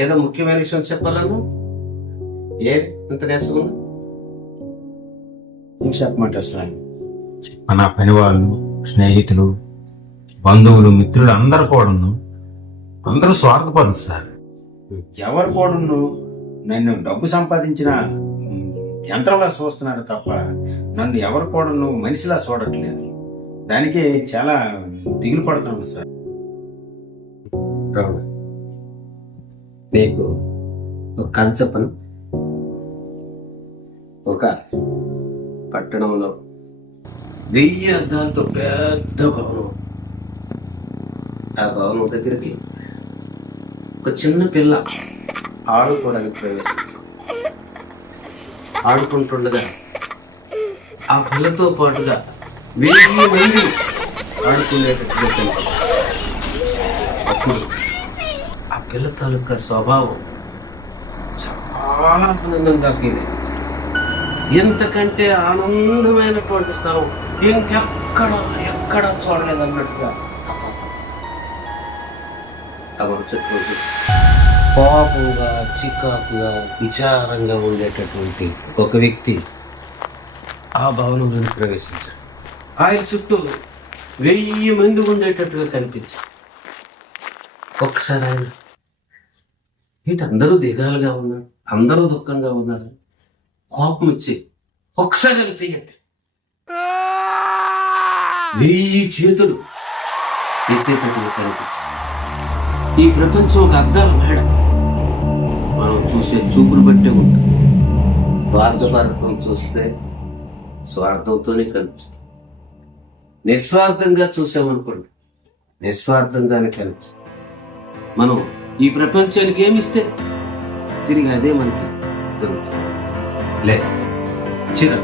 ఏదో ముఖ్యమైన విషయం చెప్పాలను ఏ ఇంత నేర్చుకున్నా చెప్పమంటారు సార్? మన పని వాళ్ళు, స్నేహితులు, బంధువులు, మిత్రులు అందరూ కూడాను అందరూ స్వార్థపరులు సార్. ఎవరు కూడాను నన్ను డబ్బు సంపాదించిన యంత్రంలా చూస్తున్నారు తప్ప నన్ను ఎవరు కూడాను మనిషిలా చూడట్లేదు. దానికి చాలా దిగులు పడుతున్నాను సార్. నీకు ఒక కథ చెప్పను. ఒక పట్టణంలో 1000 అద్దాలతో పెద్ద భవనం. ఆ భవనం దగ్గరికి ఒక చిన్న పిల్ల ఆడుకోవడానికి ప్రవేశించింది. ఆడుకుంటుండగా ఆ పిల్లతో పాటుగా 1000 మంది ఆడుకునేటట్టుగా కనిపించింది. అప్పుడు ఆ పిల్ల తాలూకా స్వభావం చాలా ఆనందంగా ఫీల్ అయింది. ఎంతకంటే ఆనందమైనటువంటి స్థలం ఎక్కడ చూడలేదన్నట్టుగా తమ చుట్టూ కోపంగా, చికాకుగా, విచారంగా ఉండేటటువంటి ఒక వ్యక్తి ఆ భవనంలోకి ప్రవేశించాడు. ఆయన చుట్టూ 1000 మంది ఉండేటట్టుగా కనిపించారు. ఒకసారి ఆయన ఏంటి అందరూ దిగాలుగా ఉన్నారు, అందరూ దుఃఖంగా ఉన్నారు, కోపం వచ్చి ఒకసారి అలా చెయ్యండి 1000 చేతులు ఎత్తేటట్టుగా కనిపించారు. ఈ ప్రపంచం ఒక అద్దాల మేడ. మనం చూసే చూపులు బట్టే ఉంటాం. స్వార్థపరత్వం చూస్తే స్వార్థంతోనే కనిపిస్తుంది. నిస్వార్థంగా చూసామనుకోండి నిస్వార్థంగానే కనిపిస్తుంది. మనం ఈ ప్రపంచానికి ఏమిస్తే తిరిగి అదే మనకి దొరుకుతుంది. లే చిన్న